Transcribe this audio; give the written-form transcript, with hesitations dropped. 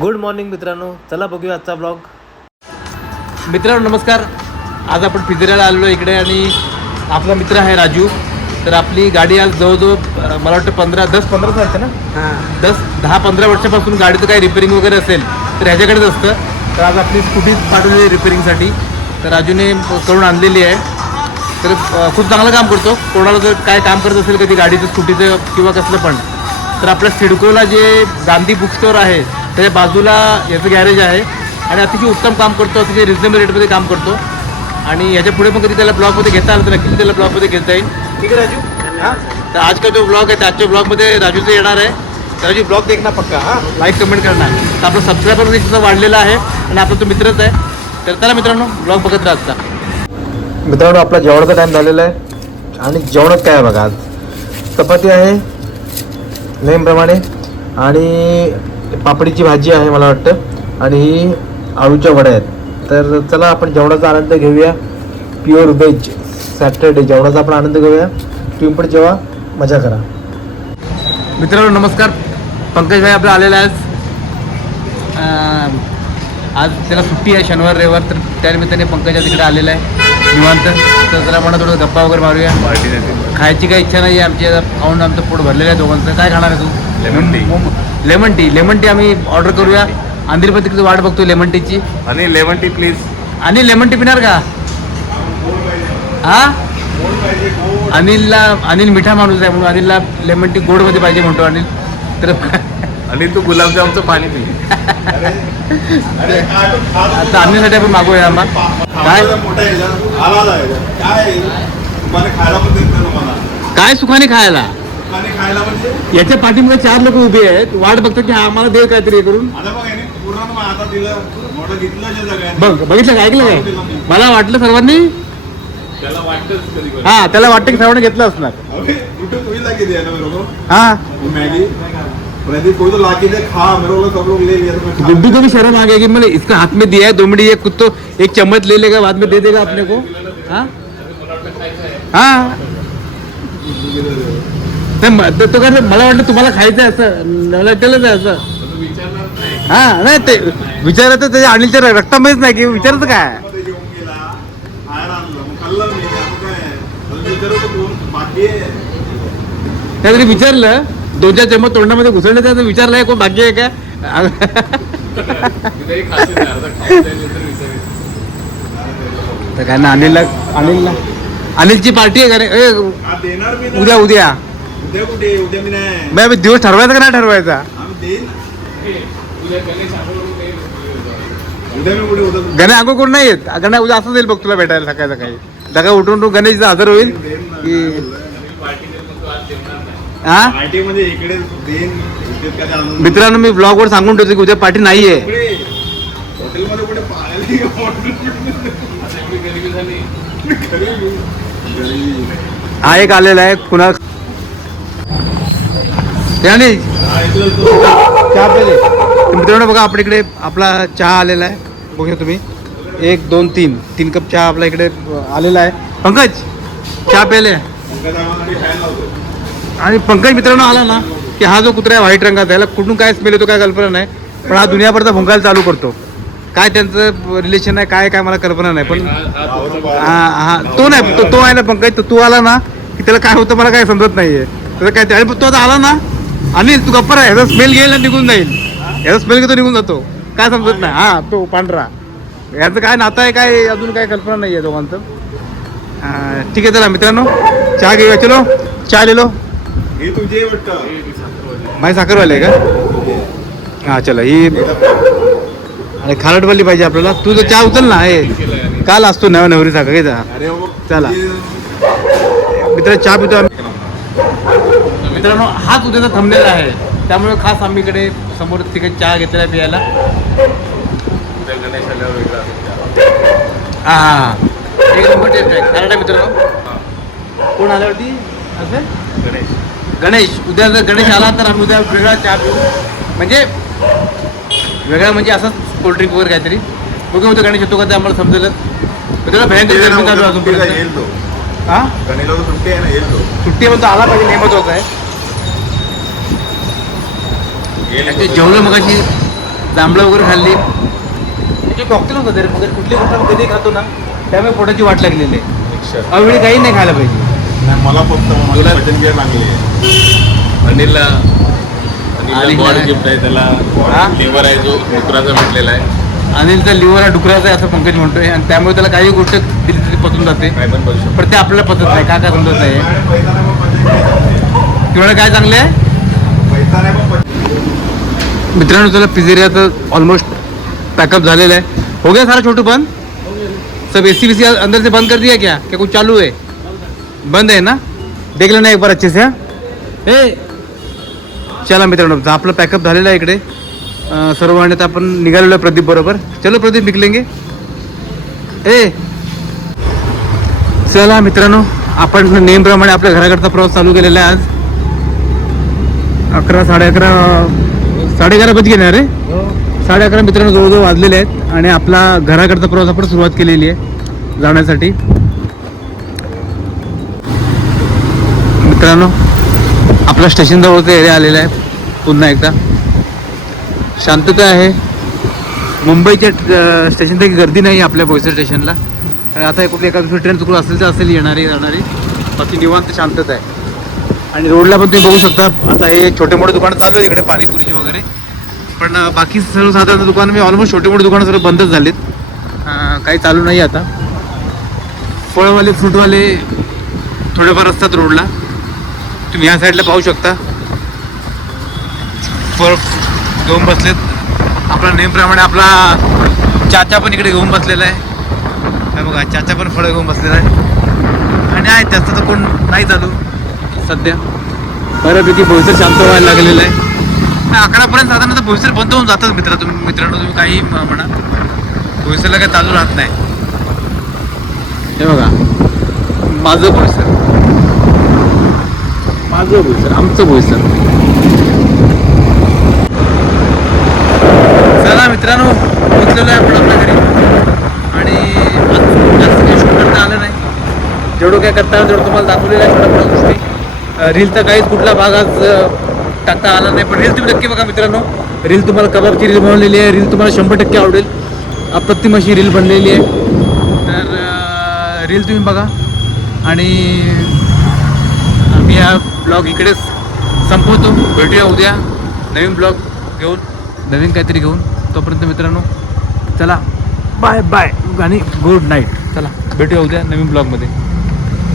Good morning मित्रांनो, चला बघूया आजचा ब्लॉग. मित्रांनो नमस्कार. आज आपण फिरायला आलेलो इकडे आणि आपला मित्र आहे राजू. तर आपली गाडी आज जवळजवळ मला वाटतं 10-15 झालं ना, 10-15 वर्षापासून गाडीचं काही रिपेअरिंग वगैरे असेल तर ह्याच्याकडेच असतं. तर आज आपली स्कूटी पाठवली रिपेअरिंगसाठी, तर राजूने करून आणलेली आहे. तर खूप चांगलं काम करतो. कोणाला जर काय काम करत असेल कधी गाडीचं स्कूटीचं किंवा कसलं पण, तर आपल्या सिडकोला जे गांधी बुक स्टोअर आहे त्याच्या बाजूला याचं गॅरेज आहे आणि अतिशय उत्तम काम करतो, अतिशय रिजनेबल रेटमध्ये काम करतो. आणि याच्या पुढे पण कधी त्याला ब्लॉगमध्ये घेता आलं तर नक्की त्याला ब्लॉगमध्ये घेता येईल. ठीक आहे राजू. हां, तर आज का जो ब्लॉग आहे त्या आजच्या ब्लॉगमध्ये राजूचं येणार आहे. तर राजू ब्लॉग देखना पक्का, हां, लाईक कमेंट करणार. तर आपला सबस्क्रायबर सुद्धा वाढलेला आहे आणि आपला तो मित्रच आहे. तर चला मित्रांनो ब्लॉग बघत राहता. मित्रांनो आपला जेवणाचा टाईम झालेला आहे आणि जेवणात काय आहे बघा. आज चपाती आहे नेहमीप्रमाणे आणि पापडीची भाजी आहे मला वाटतं, आणि ही आळूच्या वड्या आहेत. तर चला आपण जेवणाचा आनंद घेऊया. प्युअर व्हेज सॅटरडे जेवणाचा आपण आनंद घेऊया. तुम्ही पण जेवा, मजा करा. मित्रांनो नमस्कार. पंकज भाई आपला आलेला आहे. आज त्याला सुट्टी आहे शनिवार रविवार, तर त्यानिमित्ताने पंकज आज तिकडे आलेला आहे निवांत. तर जरा म्हणा थोडं गप्पा वगैरे मारूया. खायची काही इच्छा नाही आहे आमची, खाऊन आमचं पोट भरलेलं आहे दोघांचं. काय खाणार आहे तू? लेमन टी आम्ही ऑर्डर करूया. अंधीरपती तिकडे वाट बघतो लेमन टीची. आणि लेमन टी प्लीज. आणि लेमन टी पिणार का? हा, अनिल मिठा माणूस आहे म्हणून अनिलला लेमन टी गोडमध्ये पाहिजे म्हणतो अनिल. तर आणि तू गुलाबजामचं पाणी पी. आता आणण्यासाठी आपण मागूया आम्हा. काय सुखाने खायला? याच्या पाठीमध्ये 4 लोक उभे आहेत, वाट बघतात की आम्हाला दे काहीतरी करून. बघितलं का, ऐकलं काय? मला वाटलं सर्वांनी, हा त्याला वाटतं की सर्वांनी घेतलं असणार. हाँ गुड्डू को भी शर्म आ गया कि मैंने इसका हाथ में दिया है 2 मिनट, ये कुछ तो एक चम्मच ले लेगा बाद में दे देगा अपने को. हाँ हाँ, तो काय मला वाटलं तुम्हाला खायचं असं, मला वाटलं असं. हा नाही ते विचारत त्याच्या अनिलच्या रक्तामध्येच नाही की विचारायचं काय. त्यातरी विचारलं 2-4 चम्मच तोंडामध्ये घुसळले, त्याचं विचारलंय कोण भाग्य आहे का. तर काय ना अनिलची पार्टी आहे का रे? उद्या मी दिवस ठरवायचा का नाही ठरवायचा? गणे आंघोळ कोण नाही येत. गणे उद्या असं जाईल बघ तुला भेटायला सकाळी सकाळी. सकाळी उठून गणेशचा हजर होईल की हा. मित्रांनो मी ब्लॉग वर सांगून ठेवतो की उद्या पार्टी नाहीये. हा एक आलेला आहे कुणाल याने चहा पेले. मित्रांनो बघा आपल्या इकडे आपला चहा आलेला आहे. बघूया तुम्ही 1 2 3 कप चहा आपल्या इकडे आलेला आहे. पंकज चहा पेले. आणि पंकज मित्रांनो आला ना की हा जो कुत्रा आहे व्हाईट रंगाचा, त्याला कुठून काय स्मेल येतो काय कल्पना नाही, पण हा दुनियाभरचा भुंकायला चालू करतो. काय त्यांचं रिलेशन आहे काय काय मला कल्पना नाही, पण हा तो नाही तो आहे ना पंकज. तू आला ना की त्याला काय होतं मला काय समजत नाहीये त्याचं काय. आणि तो आता आला ना आणि तू गप्पर आहे, ह्याचा स्मेल घेईल ना निघून जाईल. ह्याचा स्मेल घेतो निघून जातो, काय समजत नाही. हा तो पांढरा, याचं काय नातं आहे काय अजून काय कल्पना नाही आहे दोघांचं. ठीक आहे चला मित्रांनो चहा घेऊया. चलो चहा लिहिलो माझी साखरवाले का. हा चला ही आणि खारटवाली पाहिजे आपल्याला. तू तर चहा उचल ना, हे काल असतो नवरी साखर घ्यायचा. चला मित्र चहा पितो आम्ही. मित्रांनो हाच उद्याचा थंबनेल आहे, त्यामुळे खास आम्ही इकडे समोर तिकडे चहा घेतलेला पियाला. हा एक नंबर टेस्ट आहे खारटा. मित्रांनो कोण आल्यावरती असं गणेश. उद्या जर गणेश आला तर आम्ही उद्या वेगळा चहा पिऊ, म्हणजे वेगळा म्हणजे असंच कोल्ड्रिंक वगैरे काहीतरी. बघू उद्या गणेश येतो का ते आम्हाला समजेलच. त्याला भयंकर गर्मी चालू अजून पर्यंत. हां सुट्टी आहे पण तो आला पाहिजे, नेहमीच होत आहे. जेवलं मग अशी जांभळं वगैरे खाल्ली. त्याची कॉकटेल होतं तरी मगर कुठली गोष्ट आपण कधी खातो ना त्यामुळे पोटाची वाट लागलेली आहे. अवेळी काही नाही खायला पाहिजे. मला फक्त तुला- पचन क्रिया चांगली आहे. अनिलला आणि बॉल काय? गिफ्ट आहे त्याला. हा? लिव्हर आहे जो डुकराचा भेटलेला आहे. अनिलचा लिव्हर हा डुकराचा आहे असं पंकज म्हणतोय आणि त्यामुळे त्याला काही गोष्ट दिली तरी पचून जाते. काय पण बघू शकतो. पण ते आपल्याला पचत नाही. का समजत नाही. तेवढं काय चांगलं आहे मित्रांनो. त्याला पिझेरियाचं ऑलमोस्ट पैकअप झालेला है. हो गया सारा छोटू बंद. सब एसी वेसी अंदर से बंद कर दिया क्या कुछ चालू है. बंद है ना. देख लेना एक बार अच्छे से. ए चला मित्रांनो आपलं पॅकअप झालेलं आहे इकडे. सर्व आणि आता आपण निघालेलो आहे प्रदीप बरोबर. चलो प्रदीप निघलेंगे. ए चला मित्रांनो आपण नेहमीप्रमाणे आपल्या घराकडचा प्रवास चालू केलेला आहे. आज 11 साडे 11 बज गेले रे. 11:30 मित्रांनो जवळजवळ वाजलेले आहेत आणि आपला घराकडचा प्रवास आपण सुरुवात केलेली आहे जाण्यासाठी. मित्रांनो आपला स्टेशन जवळचा एरिया आलेला आहे. पुन्हा एकदा शांतता आहे. मुंबईच्या स्टेशनपैकी गर्दी नाही आपल्या बोईसर स्टेशनला. आणि आता कुठली एका दुसरी ट्रेन चुकून असेल तर असेल येणारी जाणारी. बाकी निवांत शांतता आहे. आणि रोडला पण तुम्ही बघू शकता आता हे छोटे मोठे दुकानं चालू आहे इकडे पाणीपुरीचे वगैरे. पण बाकी सर्वसाधारण दुकानं मी ऑलमोस्ट छोटे मोठे दुकानं सर्व बंदच झालेत. काही चालू नाही आता. फळवाले फ्रूटवाले थोडेफार असतात रोडला. तुम्ही ह्या साईडला पाहू शकता फळ घेऊन बसलेत. आपला नेहमीप्रमाणे आपला चाचा पण इकडे घेऊन बसलेला आहे. हे बघा चाचा पण फळं घेऊन बसलेला आहे. आणि आहे त्याचं तर कोण नाही चालू सध्या. बऱ्यापैकी बोईसर शांत व्हायला लागलेलं आहे. 11पर्यंत साधारणतः बोईसर बंद होऊन जातात मित्रांनो तुम्ही काही म्हणा. बोईसरला काही चालू राहत नाही. हे बघा माझं बोईसर आमचं बोईसर. चला मित्रांनो पोहोचलेलो आहे आपण आपल्या घरी. आणि जास्त काही शूट करता आलं नाही. जेवढं काय करता आलं तेवढं तुम्हाला दाखवलेलं आहे छोट्या मोठ्या गोष्टी. रीलचा काहीच कुठला भाग आज टाकता आला नाही. पण रील तुम्ही नक्की बघा मित्रांनो. रील तुम्हाला कबाबची रील बनवलेली आहे. रील तुम्हाला 100% आवडेल. अप्रतिम अशी रील बनलेली आहे. तर रील तुम्ही बघा. आणि आम्ही हा ब्लॉग इकडेच संपवतो. भेटूया उद्या नवीन ब्लॉग घेऊन नवीन काहीतरी घेऊन. तोपर्यंत मित्रांनो चला बाय बाय आणि गुड नाईट. चला भेटूया उद्या नवीन ब्लॉगमध्ये.